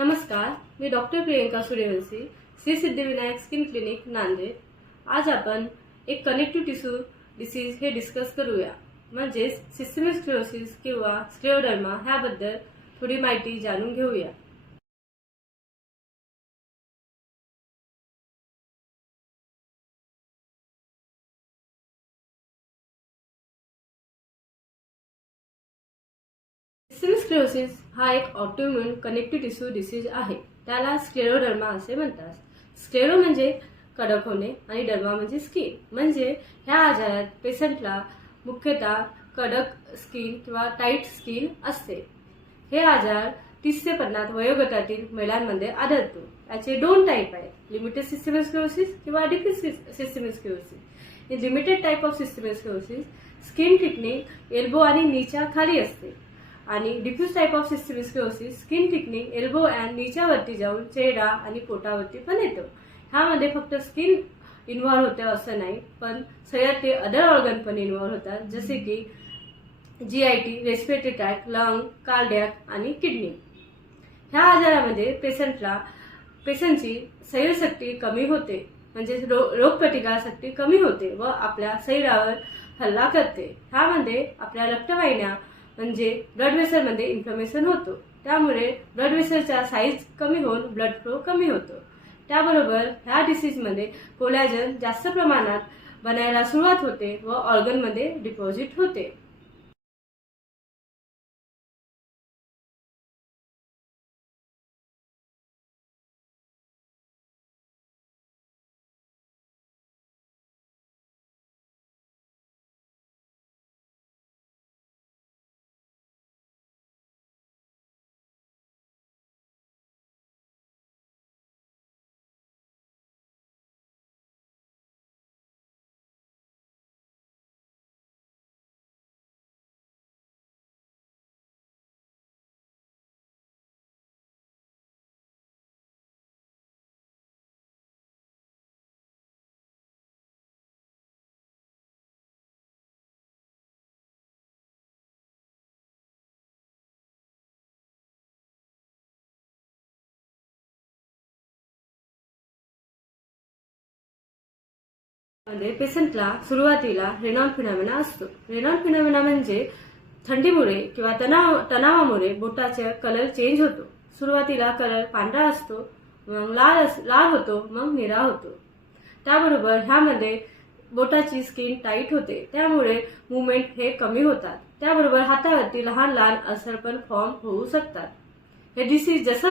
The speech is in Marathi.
नमस्कार, मी doctor Priyanka Suryavanshi, Shri Siddhivinayak skin clinic Nanded. आज आपण एक कनेक्टिव्ह टिश्यू डिसीज हे डिस्कस करूया, म्हणजेच सिस्टमिक स्क्लेरोसिस किंवा स्क्लेरोडर्मा ह्याबद्दल थोडी माहिती जाणून घेऊया। सिस्टमिक स्क्लेरोसिस हा एक ऑटोइम्यून कनेक्टिव्ह टिश्यू डिसीज आहे। त्याला स्क्लेरोडर्मा असे म्हणतात। स्क्लेरो म्हणजे कडक होणे आणि डर्मा म्हणजे स्किन। म्हणजे ह्या आजारात पेशंटला मुख्यतः कडक स्किन किंवा टाईट स्किन असते। हे आजार 30 ते 50 वयोगटातील महिलांमध्ये आढळतो। याचे दोन टाईप आहेत, लिमिटेड सिस्टमिक स्क्लेरोसिस किंवा diffuse systemic sclerosis. In limited type of systemic sclerosis skin thickening elbow आणि नीच्या खाली असते आणि diffuse type of systemic sclerosis skin thickening elbow and नीच्या वरती जाऊन चेहरा आणि पोटावरती पण येतो। ह्यामध्ये फक्त स्किन इन्व्हॉल्व होते असं नाही, पण शरीरातले अदर ऑर्गन पण इन्व्हॉल्व होतात, जसे की GIT, respiratory tract, lung, cardiac आणि किडनी। ह्या आजारामध्ये पेशंटची शरीरशक्ती कमी होते, म्हणजे रोगप्रतिकारशक्ती कमी होते व आपल्या शरीरावर हल्ला करते। ह्यामध्ये आपल्या रक्तवाहिन्या म्हणजे ब्लड वेसलमध्ये इन्फ्लमेशन होतो, त्यामुळे ब्लड वेसलचा साईज कमी होऊन ब्लड फ्लो कमी होतो। त्याबरोबर ह्या डिसीजमध्ये कोलॅजन जास्त प्रमाणात बनायला सुरुवात होते व ऑर्गनमध्ये डिपॉझिट होते। पेशंटला सुरुवातीला रेनॉल फिनॉमिना असतो। रेनॉल फिनॉमिना म्हणजे थंडीमुळे किंवा तणावामुळे बोटाचा कलर चेंज होतो। सुरुवातीला कलर पांढरा असतो, मग लाल होतो, मग निळा होतो। त्याबरोबर ह्यामध्ये बोटाची स्किन टाईट होते, त्यामुळे मुवमेंट हे कमी होतात। त्याबरोबर हातावरती लहान लहान अल्सर पण फॉर्म होऊ शकतात। हे डिसीज जसं